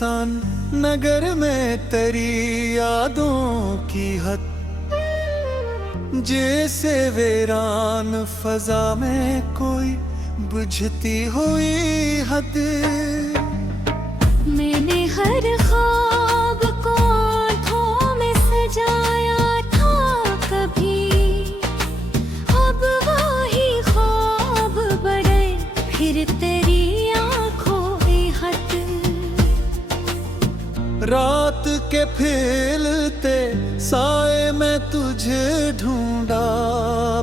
सुनसान नगर में तेरी यादों की हद, जैसे वीरान फजा में कोई बुझती हुई हद। मैंने हर ख्वाब को आँखों में सजाया था कभी, अब वही ख्वाब बड़े फिर तेरी आँखों में हद। रात के फैलते साए में तुझे ढूंढा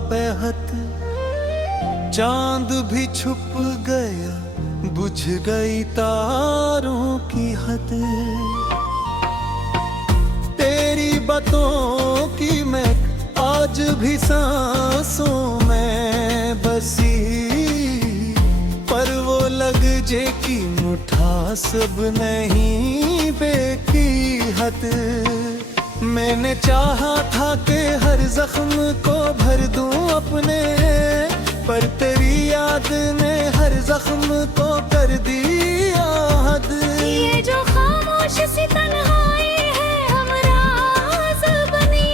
बेहद, चांद भी छुप गया बुझ गई तारों की हद। तेरी बातों की मैं आज भी सांसों में बसी, पर वो लग जे की मुठा सब नहीं बेकी हद। मैंने चाहा था कि हर जख्म को भर दूं अपने, पर तेरी याद ने हर जख्म को कर दिया हद। ये जो खामोश सी तन्हाई है हमराज़ बनी,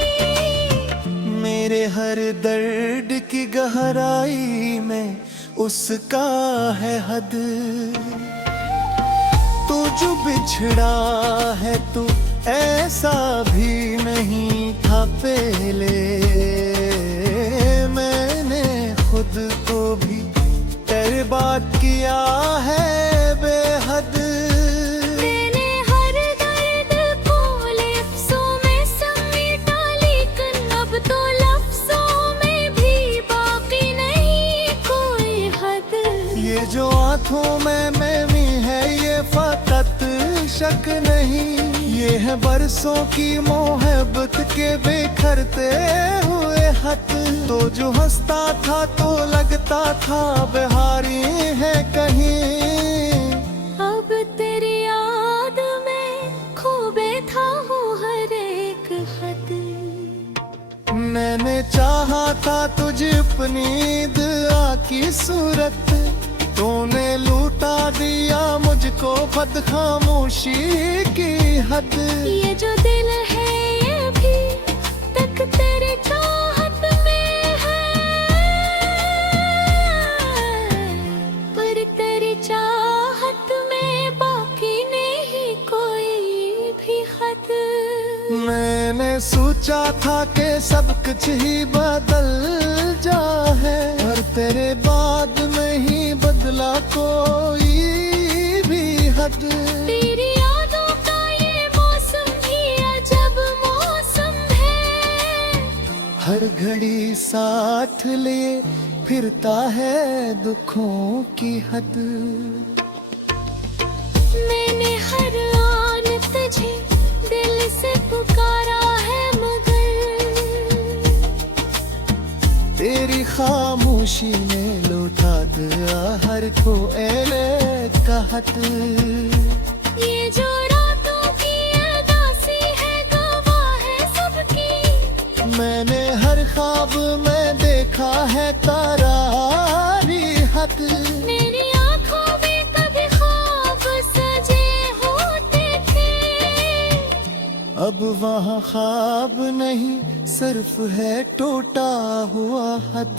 मेरे हर दर्द की गहराई में उसका है हद। तू जो बिछड़ा है तू ऐसा भी नहीं था पहले, मैंने खुद को भी तेरे बात किया है बेहद। मैंने हर दर्द को लफ्ज़ों में समेटा, लेकिन अब तो लफ्ज़ों में भी बाकी नहीं कोई हद। ये जो आँखों में नमी है ये फकत शक नहीं, ये है बरसों की मोहब्बत के बिखरते हुए हद। तो जो हंसता था तो लगता था बिहारी है कहीं, अब तेरी याद में खूबे था हूँ हर एक हद। मैंने चाहा था तुझे अपनी दुआ की सूरत, तूने लूटा दिया मुझको बद खामोशी की हद। ये जो दिल है ये भी तक तेरे चाहत में है, पर तेरी चाहत में बाकी नहीं कोई भी हद। मैंने सोचा था कि सब कुछ ही बदल जाए, पर तेरे बाद नहीं बदला कोई भी हद। तेरी यादों का ये मौसम ही अजब मौसम है, हर घड़ी साथ लिए फिरता है दुखों की हद। मैंने हर आन तुझे दिल से पुकारा है, मगर तेरी खामोशी ने लौटा दिया हर को एले कहत। ये जो रातों की अदासी है गवाह है सबकी, मैंने हर ख्वाब में देखा है तारारी हद। मेरी आँखों में कभी ख्वाब सजे होते थे, अब वहाँ ख्वाब नहीं सिर्फ है टूटा हुआ हद।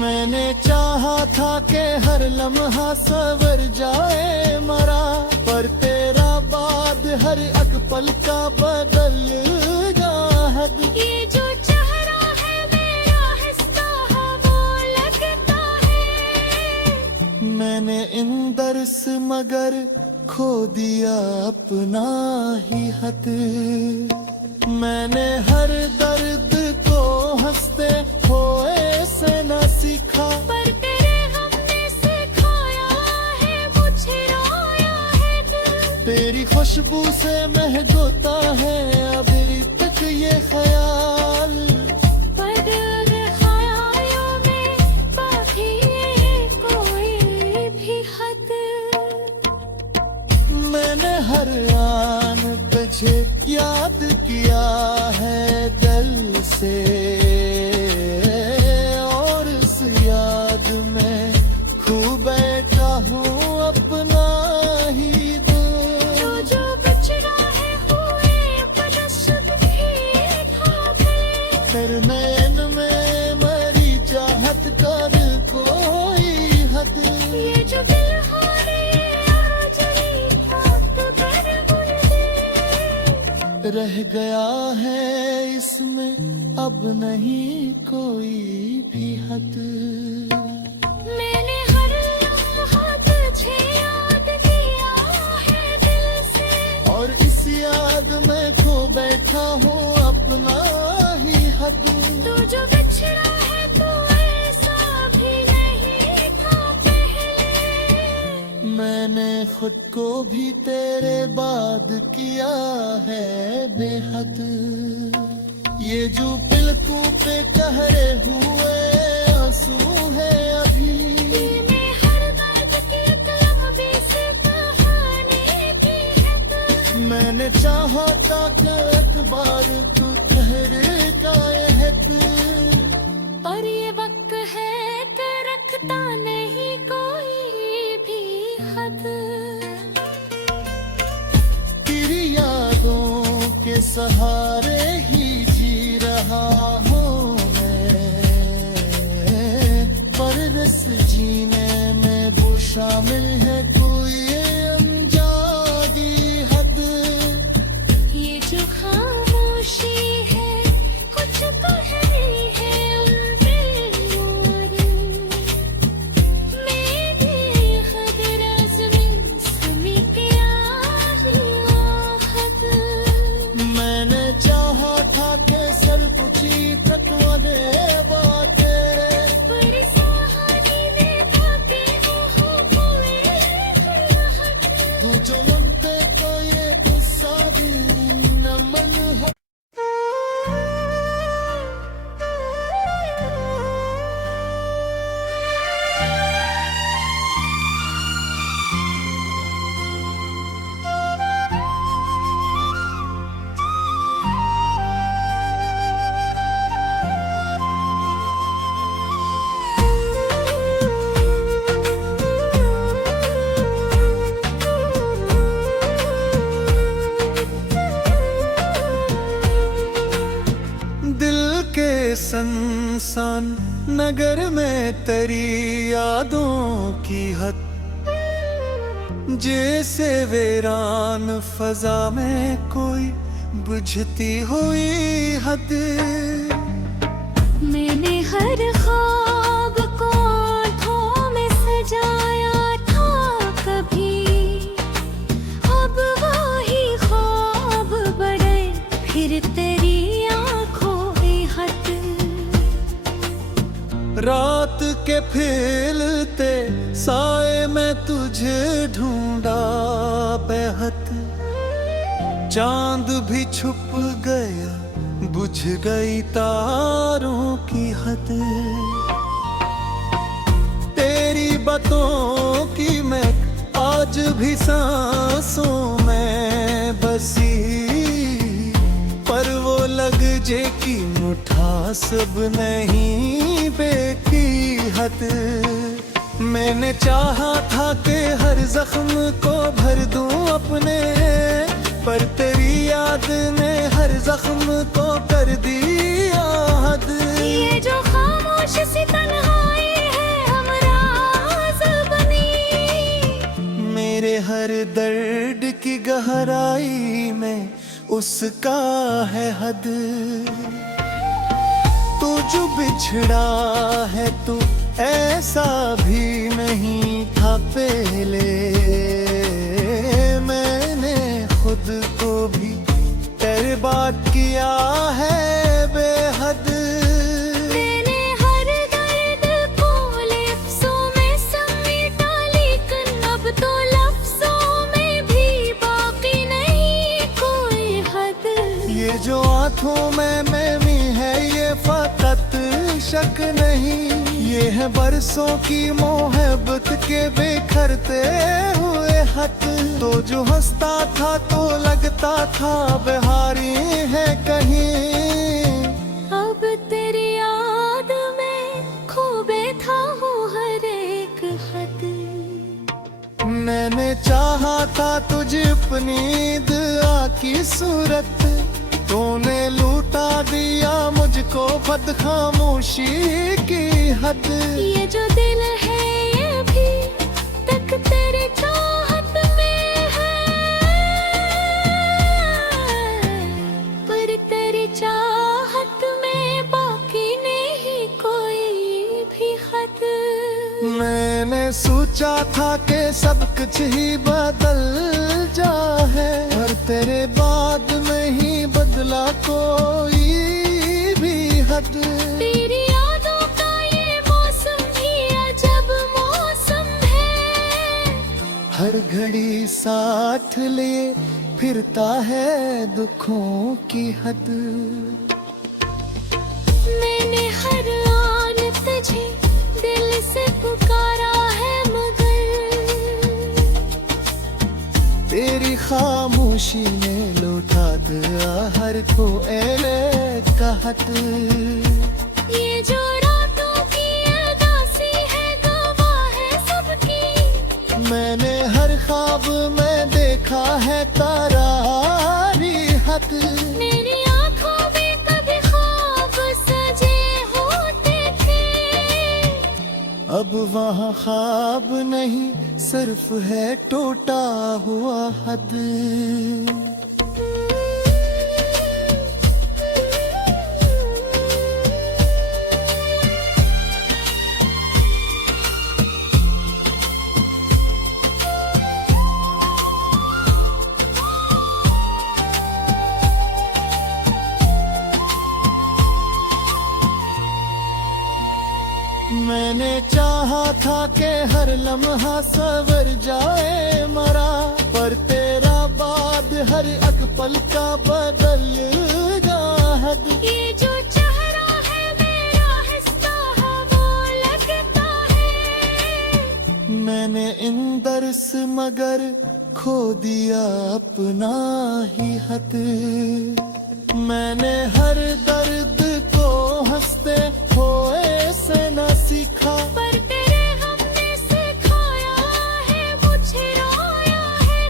मैंने चाहा था कि हर लम्हा सवर जाए मरा, पर तेरा बाद हर एक पल का बदल गया हद। ये जो चेहरा है मेरा हिस्सा वो लगता है, मैंने इन दर्स मगर खो दिया अपना ही हद। मैंने हर दर्द को हंसते हुए से न सीखा, पर तेरे हमने सिखाया है मुझे रोया है। तेरी खुशबू से महकता है अभी तक ये ख्याल, पर फिर नैन में मरी चाहत कर कोई हद। ये जो दिल हारे आज ही बात कर भूल दे। रह गया है इसमें अब नहीं कोई भी हद। मैंने हर लम्हा तुझे याद किया है दिल से, और इस याद में खो बैठा हूँ अपना ही हद। तू जो बिछड़ा है तू ऐसा भी नहीं था पहले। मैंने खुद को भी तेरे बाद किया है बेहद। ये जो पलकों पे ठहरे हुए आंसू है अभी, मैंने हर दर्द की एक लम्बी सी कहानी की है तू। मैंने चाहा था कि अखबार तू ठहरे का यहत। पर ये वक्त है कि रखता नहीं कोई भी हद। तेरी यादों के सहारे ही जी रहा हूँ मैं, पर रस जीने में वो शामिल है कोई अनजानी हद। ये जो खामोशी है कुछ कह रही है उन दिलों में। मेरे खदराज में समेट आई आहत। मैंने चाहा था कि सर कुची तत्व दे बातें, पर सहानी में खाते हो कोई राहत। तू जो मनते तो ये गुस्सा भी न मन है। दिल के संसान नगर में तेरी यादों की हद, जैसे वीरान फजा में कोई बुझती हुई हद। मैंने हर ख्वाब को आँखों में सजाया था कभी, अब वही ख्वाब बड़े फिर तेरी आँखों में हद। रात के फैलते साए में तुझे ढूंढा बेहद, चांद भी छुप गया बुझ गई तारों की हद। तेरी बातों की मैं आज भी सांसों में बसी, पर वो लग जे की मुठा सब नहीं बेकी हद। मैंने चाहा था कि हर जख्म को भर दूं अपने, पर तेरी याद ने हर जख्म को कर दिया हद। ये जो खामोश सी तन्हाई है हमराज बनी, मेरे हर दर्द की गहराई में उसका है हद। तू जो बिछड़ा है तू ऐसा भी नहीं था पहले, मैंने खुद को भी तेरे बात किया है बेहद। मैंने हर दर्द को लफ्ज़ों में समेटा, लेकिन अब तो लफ्ज़ों में भी बाकी नहीं कोई हद। ये जो आंखों में नमी है ये फकत शक नहीं, ये है बरसों की मोहब्बत के बिखरते हुए हक। तो जो हंसता था तो लगता था बिहारी है कहीं, अब तेरी याद में खो बैठा हूँ हर एक हद। मैंने चाहा था तुझे अपनी दुआ की सूरत, तूने लूटा दिया मुझको बेखुद खामोशी की हद। ये जो दिल है ये भी तक तेरी चाहत में है, पर तेरी चाहत में बाकी नहीं कोई भी हद। मैंने सोचा था कि सब कुछ ही बदल जाए, पर तेरे बाद नहीं बदला कोई भी हद। तेरी यादों का ये मौसम ही अजब मौसम है, हर घड़ी साथ लिए फिरता है दुखों की हद। मैंने हर आन तुझे दिल से पुकारा है, मगर तेरी खामोशी ने लौटा दिया हर कोयले का हद। ये जो रातों की उदासी है गवाह है सबकी। मैंने हर ख्वाब में देखा है तारारी हद। मेरी आंखों में कभी ख्वाब सजे होते थे, अब वहाँ ख्वाब नहीं सिर्फ है टूटा हुआ हद। मैंने चाहा था कि हर लम्हा सवर जाए मरा, पर तेरा बाद हर एक पल का बदल गया हद। ये जो चेहरा है मेरा हिस्सा है वो लगता है, मैंने इन दर्स मगर खो दिया अपना ही हद। मैंने हर दर्द को हंसते हुए से न सीखा, पर तेरे हमने सिखाया है मुझे रोया है।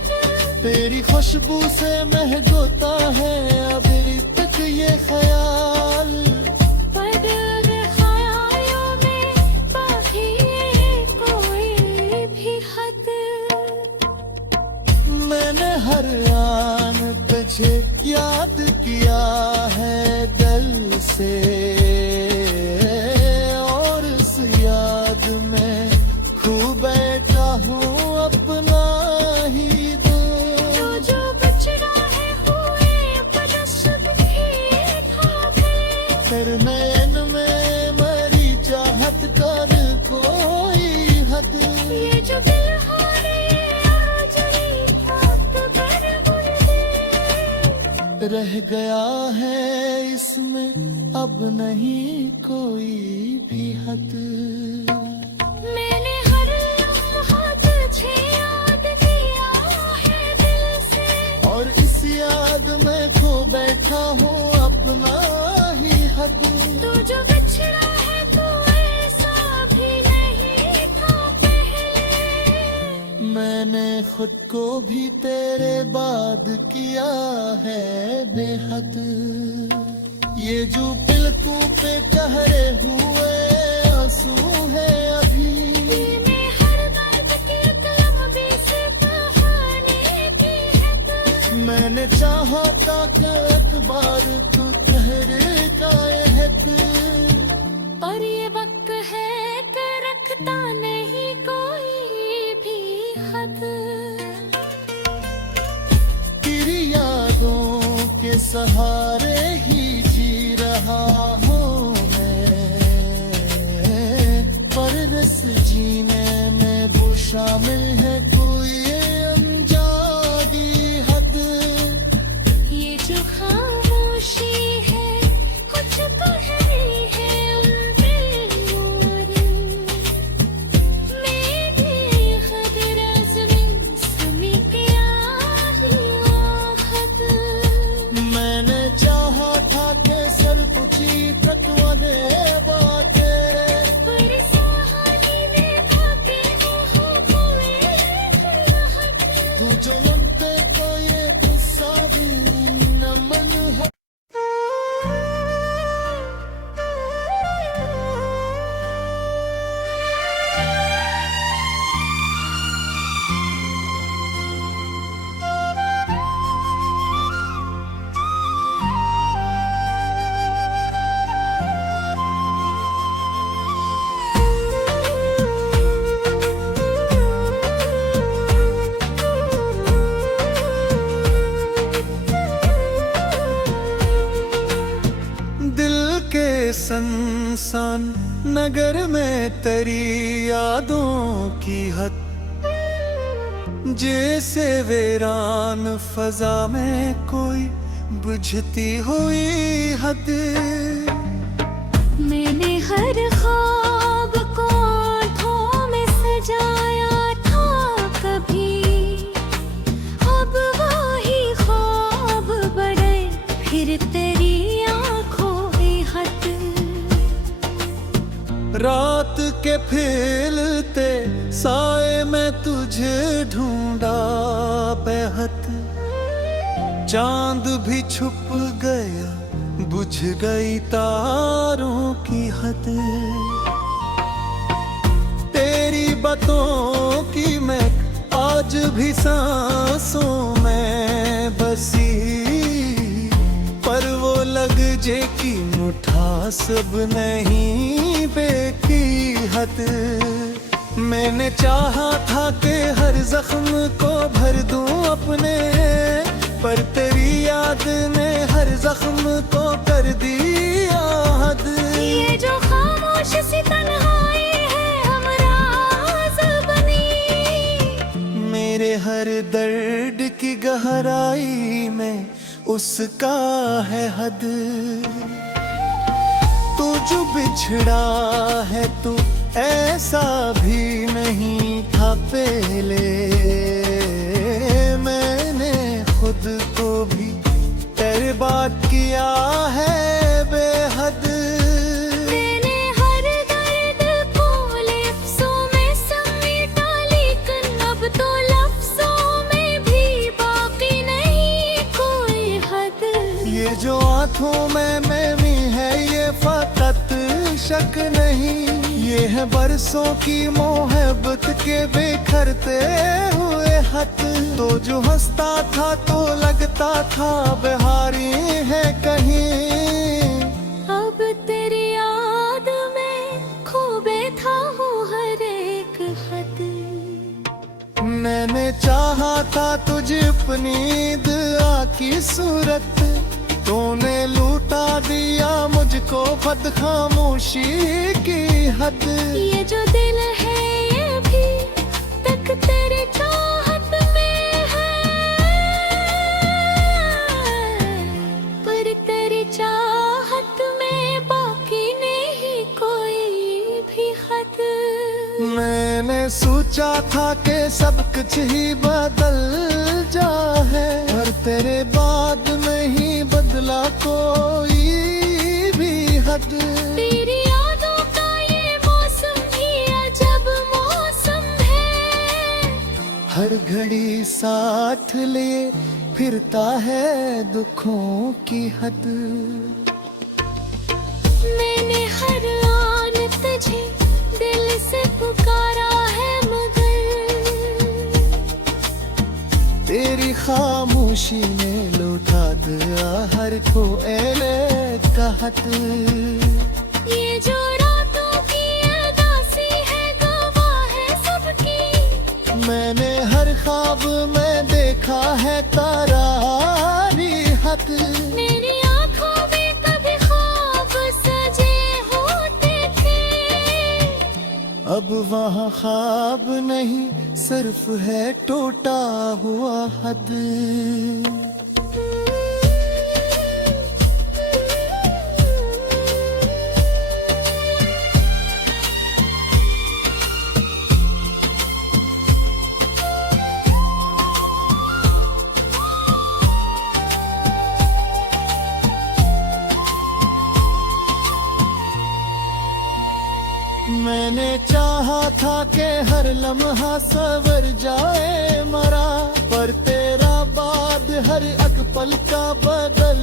तेरी खुशबू से महकता है अभी तक ये ख्याल, पर ख्यालों में बाकी है कोई भी हद। मैंने हर आन तुझे याद किया है दिल से, और इस याद में खो बैठा हूँ अपना ही दिल। जो बचना है हुए परसत भी था फिर, फिर नैन में मरी चाहत कर कोई हद। ये जो दिल हारे आज नहीं हाथ पर मुड़ रह गया है इसमें अब नहीं कोई भी हद। मैंने हर लम्हा तुझे याद किया है दिल से, और इस याद में खो बैठा हूँ अपना ही हद। तू जो बिछड़ा है तू ऐसा भी नहीं था पहले। मैंने खुद को भी तेरे बाद किया है बेहद। ये जो पलकों पे ठहरे हुए आंसू है अभी, मैं हर दर्द की एक लम्बी सी कहानी की है। मैंने चाहा था कि एक बार तू ठहरे का एहद, पर ये वक्त है कि रखता नहीं कोई भी हद। तेरी यादों के सहारे ही जी रहा हूँ मैं, पर इस जीने में वो शामिल है कोई अनजानी हद। ये जो खामोशी है कुछ कह रही है उन दिलों में, मेरी खदरा ज़मीन समेट आहत। मैंने चाहा था कि सर कुची कटवा दे बातें, पर सहानी में भागे हो कोई संसान नगर में तेरी यादों की हद, जैसे वीरान फजा में कोई बुझती हुई हद। मैंने हर ख्वाब को आँखों में सजाया था कभी, अब वही ख्वाब बड़े फिर तेरी आँखों में हद। रात के फैलते साए में तुझे ढूंढा बेहद, चांद भी छुप गया बुझ गई तारों की हद। तेरी बातों की मैं आज भी सांसों में बसी, पर वो लग जे की मुठा सब नहीं बेकी हद। मैंने चाहा था कि हर जख्म को भर दूं अपने, पर तेरी याद ने हर जख्म को कर दिया हद। ये जो खामोश सी तन्हाई है हमराज़ बनी, मेरे हर दर्द की गहराई में उसका है हद। तू जो बिछड़ा है तू ऐसा भी नहीं था पहले, मैंने खुद को भी तेरे बात किया है बेहद। मैंने हर दर्द को लफ्ज़ों में समेटा, लेकिन अब तो लफ्ज़ों में भी बाकी नहीं कोई हद। ये जो आँखों में नमी है ये फकत शक नहीं, ये है बरसों की मोहब्बत के बिखरते हुए हद। तो जो हंसता था तो लगता था बिहारी है कहीं, अब तेरी याद में खो बैठा हूँ हर एक हद। मैंने चाहा था तुझे अपनी दुआ की सूरत, तूने लूटा दिया मुझको बद खामोशी की हद। ये जो दिल है ये भी तक तेरे चाहत में है, पर तेरी चाहत में बाकी नहीं कोई भी हद। मैंने सोचा था कि सब कुछ ही बदल जाए, पर तेरे बाद नहीं बदला कोई भी हद। तेरी यादों का ये मौसम ही अजब मौसम है, हर घड़ी साथ लिए फिरता है दुखों की हद। मैंने हर आन तुझे दिल से पुकारा है, मगर तेरी खामोशी ने लौटा दिया हर खोएले का हद। ये जो रातों की उदासी है गवाह है सबकी, मैंने हर ख्वाब में देखा है तारारी हद। मेरी आँखों में कभी ख्वाब सजे होते थे, अब वहाँ ख्वाब नहीं सिर्फ है टूटा हुआ हद। मैंने चाहा था कि हर लम्हा सवर जाए मरा, पर तेरा बाद हर एक पल का बदल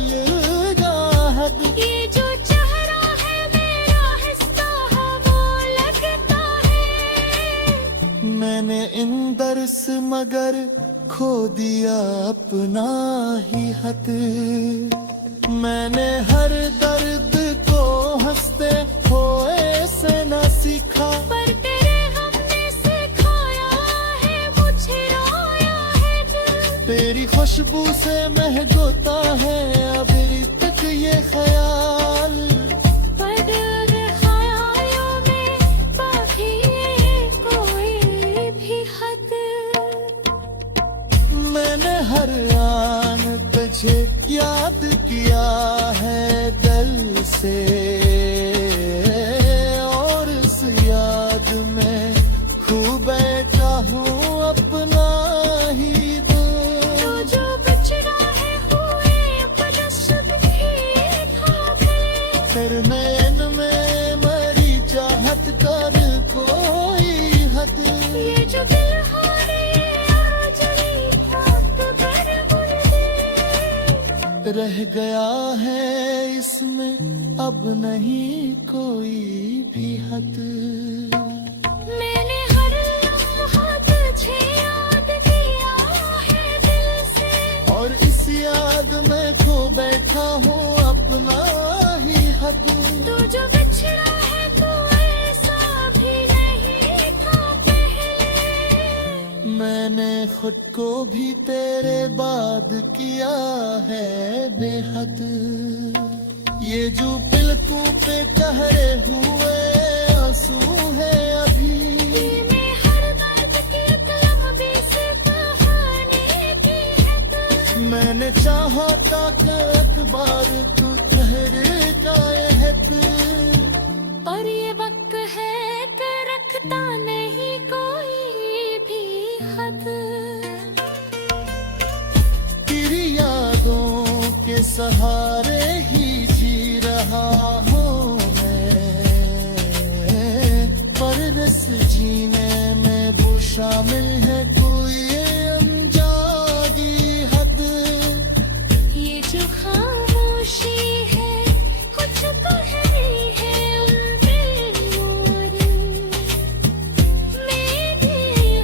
गया हद। ये जो चेहरा है मेरा हिस्सा है वो लगता है, मैंने इन दर्स मगर खो दिया अपना ही हद। मैंने हर दर्द को हंसते हुए से न सीखा, पर तेरे हमने सिखाया है मुझे रोया है दिल। तेरी खुशबू से महकता है अभी तक ये ख्याल, पर से, और इस याद में खो बैठा हूँ अपना ही दिल। जो बिछड़ा है हुए बरस भी था गए। तेरे नैन में मरी चाहत कर कोई हद। ये जो दिल हारे आज भी हाथ पर बुलंदे। रह गया है इसमें अब नहीं कोई भी हद। मैंने हर लम्हा तुझे याद किया है दिल से। और इस याद में खो बैठा हूँ अपना ही हद। तू जो बिछड़ा है तू ऐसा भी नहीं था पहले। मैंने खुद को भी तेरे बाद किया है बेहद। ये जो पलकों पे ठहरे हुए आंसू है अभी। मैं हर दर्द के कलम भी से कहानी की है तू। मैंने चाहा था कि अखबार तू ठहरे का यहद। पर ये वक्त है कि रखता नहीं कोई भी हद। तेरी यादों के सहारे ही जी रहा हूँ मैं। पर इस जीने में वो शामिल है कोई अनजानी हद। ये जो खामोशी है कुछ कह रही है उन दिल और। मेरी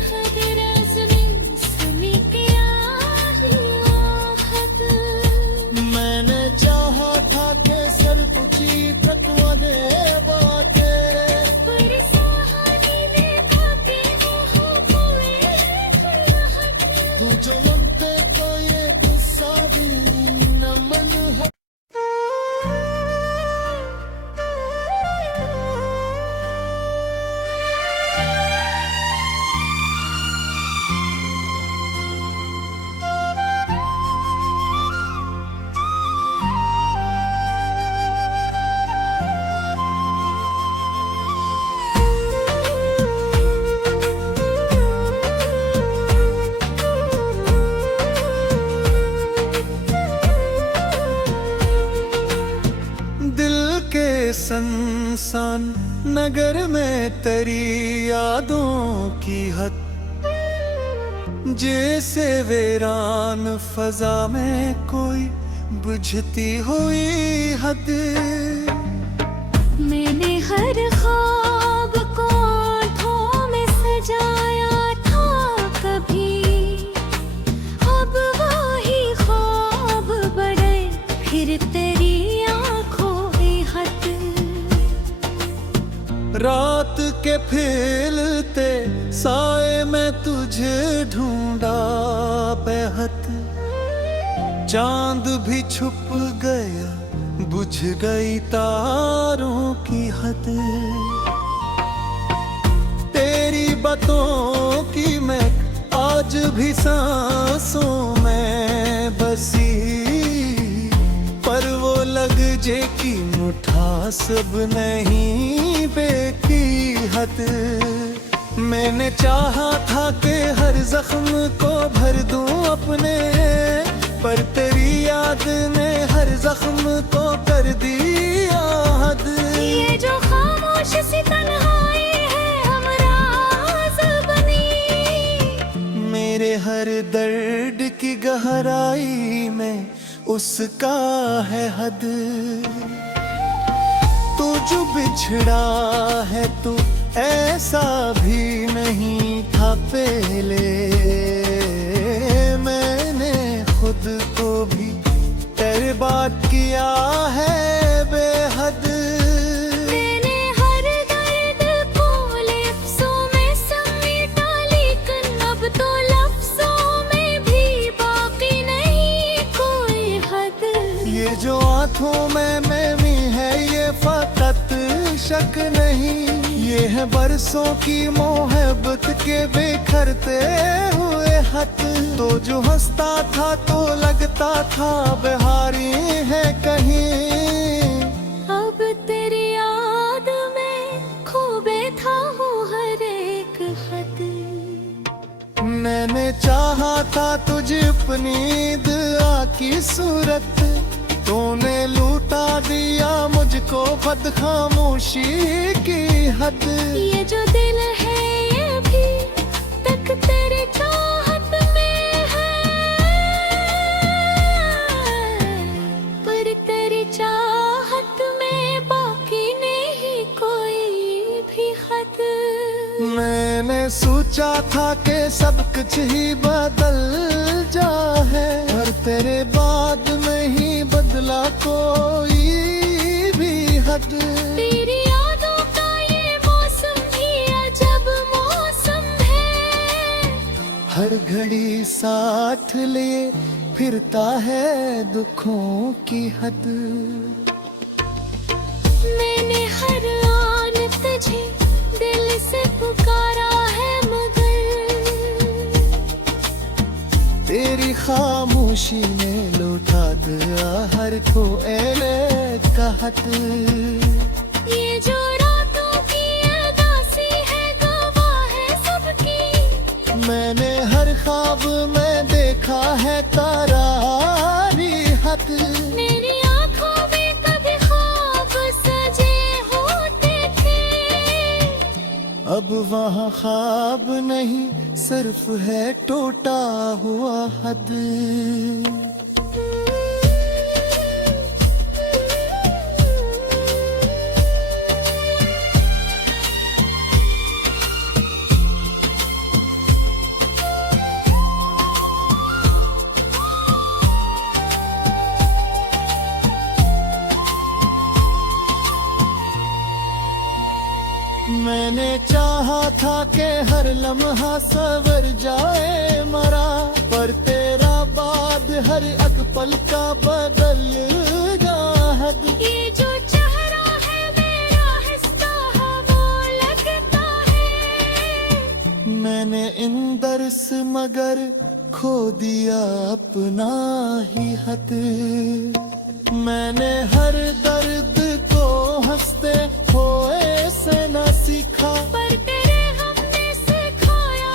हद राज में समेट आई आहत। मैंने चाहा था कि सर कुची तकवा दे बातें। पर सहानी देखा कि वो कोई चाहत। तू जो मन पे को ये गुस्सा दिल न मन है। दिल के संसान नगर में तेरी यादों की हद। जैसे वीरान फजा में कोई बुझती हुई हद। मैंने हर ख्वाब को आँखों में सजाया था कभी। अब वही ख्वाब बड़े फिर तेरी आँखों में हद। रात के फैलते साए में तुझे ढूंढा बेहद। चांद भी छुप गया बुझ गई तारों की हद। तेरी बातों की मैं आज भी सांसों में बसी। पर वो लग जे की मुठा सब नहीं बेकी हद। मैंने चाहा था कि हर जख्म को भर दूं अपने। पर तेरी याद ने हर जख्म को कर दिया हद। ये जो खामोश सी तन्हाई है हमराज बनी। मेरे हर दर्द की गहराई में उसका है हद। तू जो बिछड़ा है तू ऐसा भी नहीं था पहले। मैंने खुद को भी तेरे बात किया है बेहद। मैंने हर दर्द को लफ्ज़ों में समेटा। लेकिन अब तो लफ्ज़ों में भी बाकी नहीं कोई हद। ये जो आंखों में नमी है ये फकत शक नहीं। ये है बरसों की मोहब्बत के बिखरते हुए खत। तो जो हंसता था तो लगता था बिहारी है कहीं। अब तुझ अपनी दुआ की सूरत, तूने लूटा दिया मुझको बद खामोशी की हद। ये जो दिल है ये भी तक तेरी चाहत में है, पर तेरी चाहत में बाकी नहीं कोई भी हद। मैंने सोचा था कि सब कुछ ही बदल जाए, पर तेरे बाद नहीं बदला कोई भी हद। तेरी यादों का ये मौसम भी अजब मौसम है, हर घड़ी साथ लिए फिरता है दुखों की हद। मैंने हर आन तुझे दिल से पुकारा है, मगर तेरी खामोशी ने लौटा दिया हर खोएले का हद। ये जो रातों की अदासी है गवाह है सबकी, मैंने हर ख्वाब में देखा है तारा हद। मेरी आंखों में कभी ख्वाब सजे होते थे, अब वहाँ ख्वाब नहीं सिर्फ है टूटा हुआ हद। मैंने चाहा था कि हर लम्हा सवर जाए मरा, पर तेरा बाद हर एक पल का बदल हद। ये जो चेहरा है मेरा हिस्सा वो लगता है, मैंने इन दर्स मगर खो दिया अपना ही हद। मैंने हर दर्द को हंसते हुए से न सीखा, पर तेरे हमने सिखाया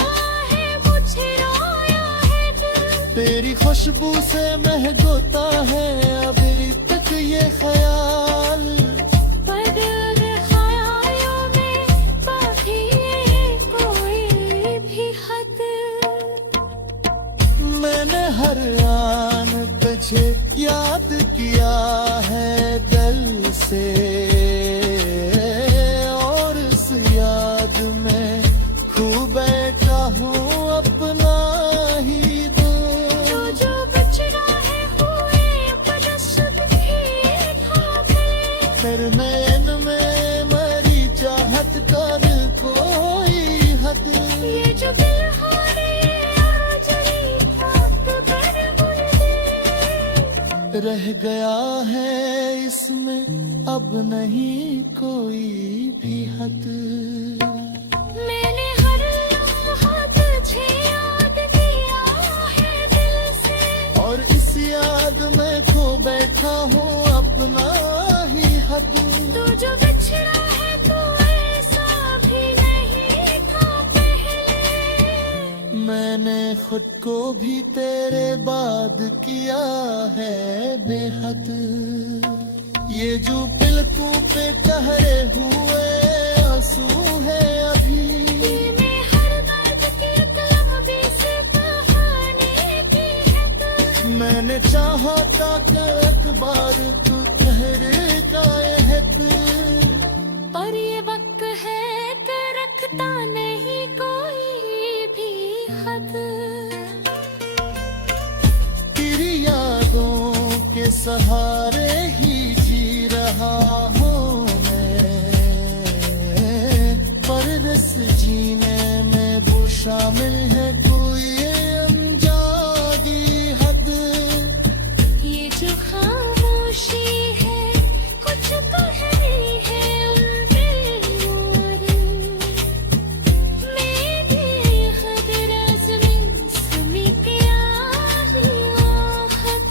है मुझे रोया है दिल। तेरी खुशबू से महकता है अभी तक ये ख्याल, पर ख्यालों में बाकी है कोई भी हद। मैंने हर आन तुझे याद किया है दिल से, और इस याद में खो बैठा हूँ अपना ही दिल। जो जो बिछड़ा है हुए अपना सब ठीक ठाक है, फिर नैन में मरी चाहत का दिल कोई हद। ये जो दिल हारे आज खाक पर मुर्दे, रह गया है इसमें अब नहीं कोई भी हद। मैंने हर लम्हा तुझे याद किया है दिल से, और इस याद में खो बैठा हूँ अपना ही हद। तू जो बिछड़ा है तू ऐसा भी नहीं था पहले, मैंने खुद को भी तेरे बाद किया है बेहद। ये जो पलकों पे ठहरे हुए आंसू है अभी, मैं हर दर्द की एक लम्बी सी कहानी की है तू। मैंने चाहा था कि एक बार तू ठहरे का यहद, पर ये वक्त है कि रखता नहीं कोई भी हद। तेरी यादों के सहारे ही जी रहा हूँ मैं, पर इस जीने में वो शामिल है कोई अनजानी हद। ये जो खामोशी है कुछ कह रही है उनके और, मैं भी खुद रज़्म सुमी के आहत।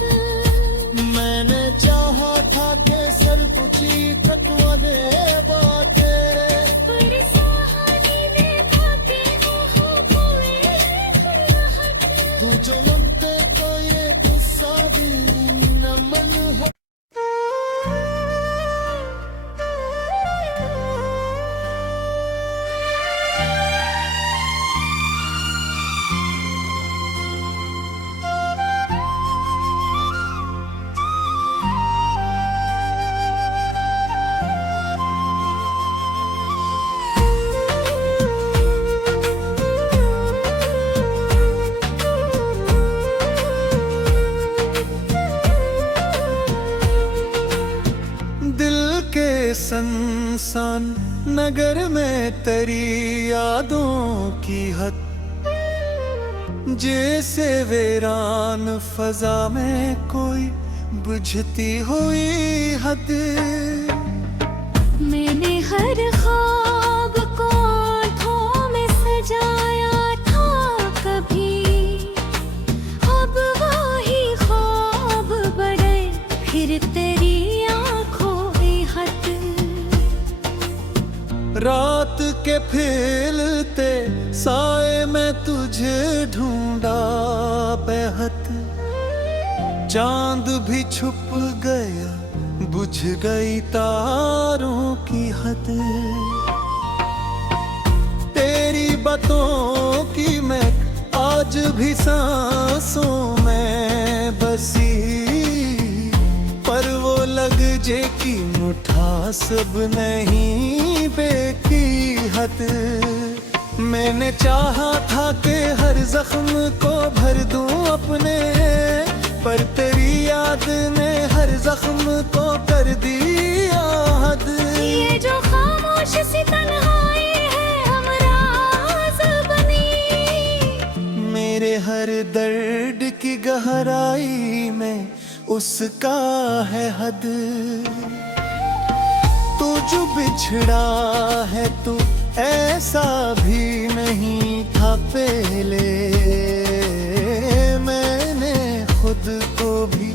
मैंने चाहा था कि सर पूछी तकवा दे बातें, पर सहानी में भाती हो कोई संसान नगर में तेरी यादों की हद, जैसे वीरान फजा में कोई बुझती हुई हद। मैंने हर ख्वाब को आँखों में सजाया था कभी, अब वही ख्वाब बड़े फिर तेरी आँखों में हद। रात के फैलते साए में तुझे ढूंढा बेहद, चांद भी छुप गया बुझ गई तारों की हद। तेरी बातों की महक आज भी सांसों में बसी, पर वो लग जे की मुठा सब नहीं बेकी हद। मैंने चाहा था कि हर जख्म को भर दूं अपने, पर तेरी याद ने हर जख्म को कर दिया हद। ये जो खामोश सी तन्हाई है हमराज बनी, मेरे हर दर्द की गहराई में उसका है हद। तू जो बिछड़ा है तू ऐसा भी नहीं था पहले, मैंने खुद को भी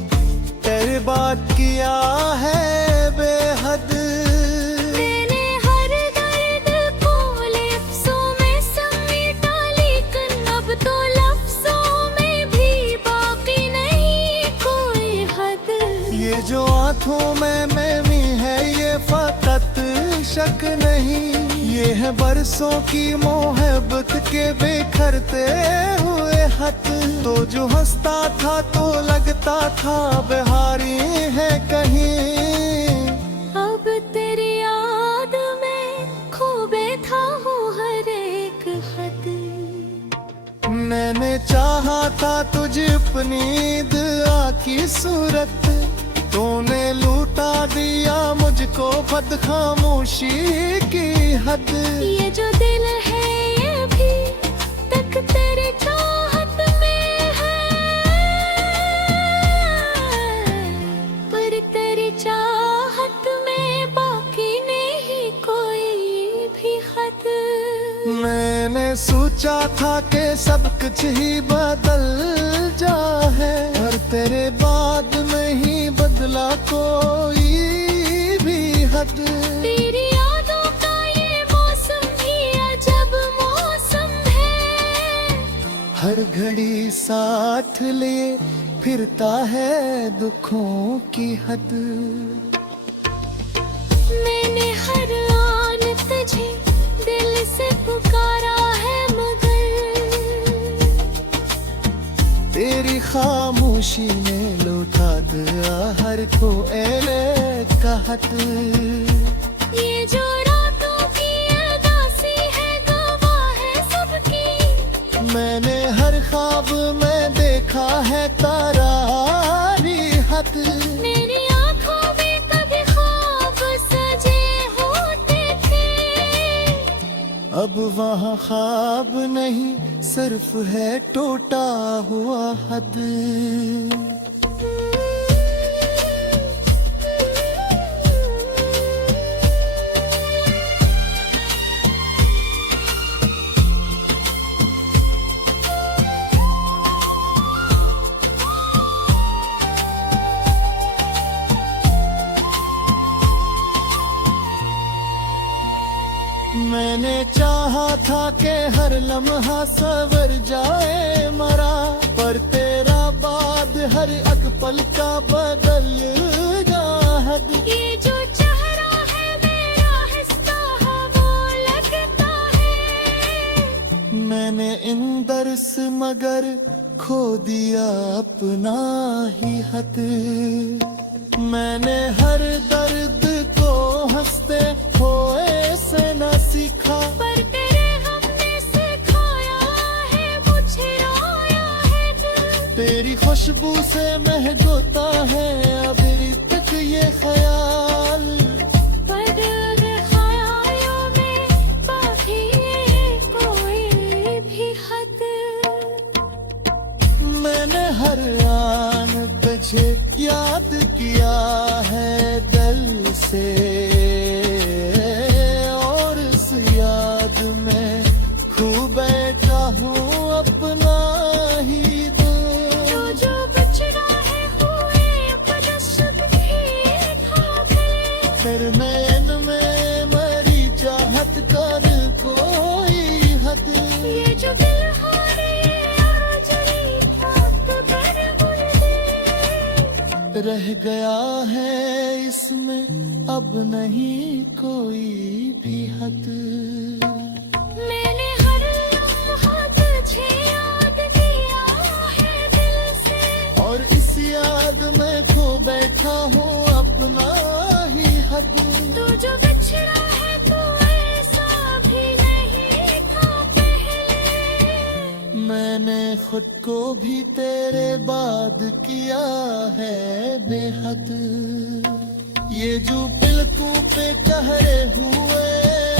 तेरे बात किया है बेहद। मैंने हर दर्द को लफ्ज़ों में समेटा, लेकिन अब तो लफ्ज़ों में भी बाकी नहीं कोई हद। ये जो आंखों में नमी है ये फकत शक नहीं, ये है बरसों की मोहब्बत के बिखरते हुए हाथ। तो जो हंसता था तो लगता था बिहारी है कहीं, अब तेरी याद में खो बैठा हूँ हर एक हद। मैंने चाहा था तुझे अपनी दुआ की सूरत, तूने लूटा दिया मुझको बद खामोशी की हद। ये जो दिल है ये भी तक तेरी चाहत में है, पर तेरी चाहत में बाकी नहीं कोई भी हद। मैंने सोचा था कि सब कुछ ही बदल जाए, पर तेरे बाद नहीं बदला कोई भी हद। तेरी यादों का ये मौसम ही अजब मौसम है, हर घड़ी साथ लिए फिरता है दुखों की हद। मैंने हर आन तुझे दिल से पुकारा है, मगर तेरी खामोशी ने लौटा दिया हर को एले कहत। ये जो रातों की अदासी है गवाह है सबकी, मैंने हर ख्वाब में देखा है तारारी हद। मेरी आँखों में कभी ख्वाब सजे होते थे, अब वहाँ ख्वाब नहीं सिर्फ है टूटा हुआ हद। मैंने चाहा था कि हर लम्हा सवर जाए मरा, पर तेरा बाद हर एक पल का बदल गया हद। ये जो चेहरा है मेरा हिस्सा है वो लगता है, मैंने इन दर्स मगर खो दिया अपना ही हद। मैंने हर दर्द को हंसते हुए से न सीखा, पर तेरे हमने सिखाया है मुझे रोया है। तेरी खुशबू से महक होता है अभी तक ये ख्याल, पर नैन में मरी चाहत कर कोई हद। ये जो दिल हारे आज रात भर मुझे रह गया है इसमें अब नहीं कोई भी हद। मैंने हर लम्हा तुझे याद किया है दिल से, और इस याद में खो बैठा हूँ अपना ही हद। तू जो बिछड़ा है तू ऐसा भी नहीं था पहले। मैंने खुद को भी तेरे बाद किया है बेहद। ये जो पलकों पे ठहरे हुए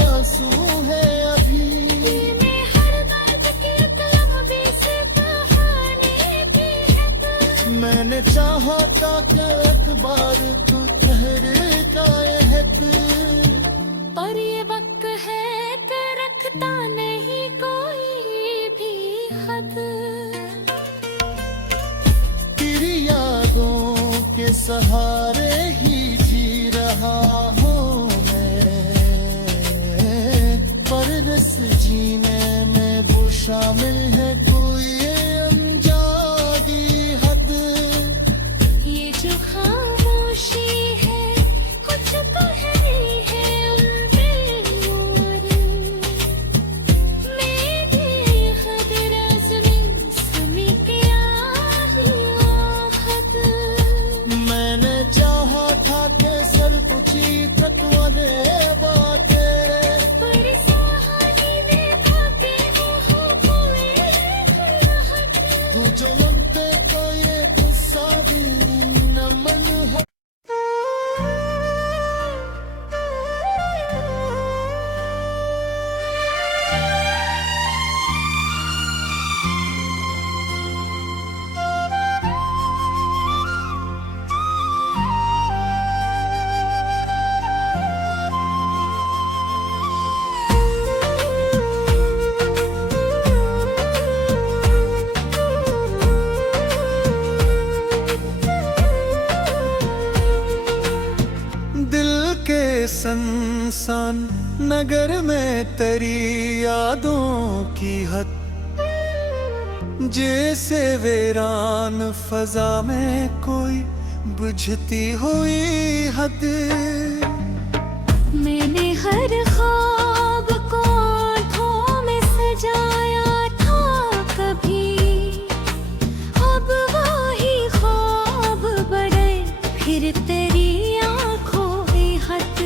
आंसू है अभी, मैंने हर दर्द की एक लम्बी सी कहानी की है। मैंने चाहा था कि अखबार तू ठहरे का यहत। पर ये वक्त है कि रखता नहीं कोई भी हद। तेरी यादों के सहारे ही जी रहा हूँ मैं, पर इस जीने में वो शामिल है कोई अनजानी हद। ये जो खामोशी है कुछ कह रही है अंदर, मेरी हद राज़ में समेट आई आहत। मैंने चाहा था कि सर कुची तत्व दे बाटे, पर सहानी में भागे वो कोई राहत। तू जो मन पे तो ये गुस्सा दिल न मन है। दिल के संसान नगर में तेरी यादों की हद, जैसे वीरान फजा में कोई बुझती हुई हद। मैंने हर ख्वाब को आँखों में सजाया था कभी, अब वही ख्वाब बड़े फिर तेरी आँखों बेहद।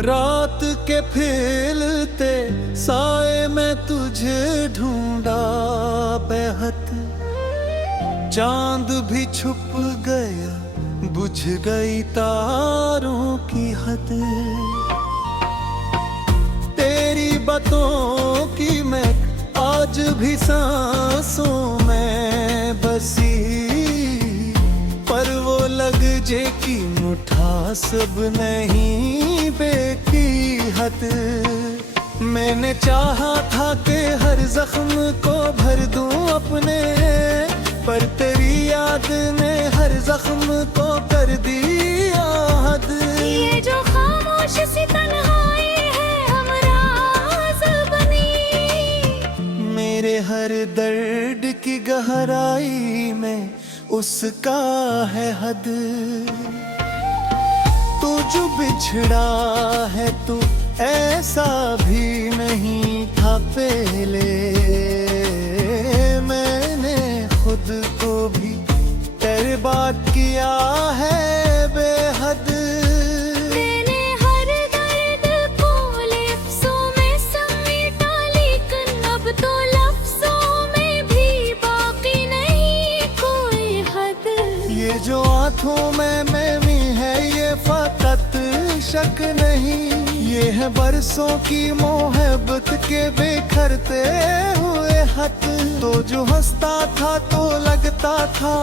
रात के फैलते साए में तुझे ढूंढा बेहद, चांद भी छुप गया बुझ गई तारों की हद। तेरी बातों की मैं आज भी सांसों में बसी, पर वो लग जे की मुठासब नहीं बेकी हद। मैंने चाहा था कि हर जख्म को भर दूं अपने, पर तेरी याद ने हर जख्म को कर दिया हद। ये जो खामोश सी तन्हाई है हमराज़ बनी, मेरे हर दर्द की गहराई में उसका है हद। तू जो बिछड़ा है तू ऐसा भी नहीं था पहले, मैंने खुद को भी तेरे बात किया है बेहद। मैंने हर दर्द को लफ्ज़ों में समेटा, लेकिन अब तो लफ्ज़ों में भी बाकी नहीं कोई हद। ये जो आंखों में मैमी है ये फकत शक नहीं, ये है बरसों की मोहब्बत के बिखरते हुए हद। तो जो हंसता था तो लगता था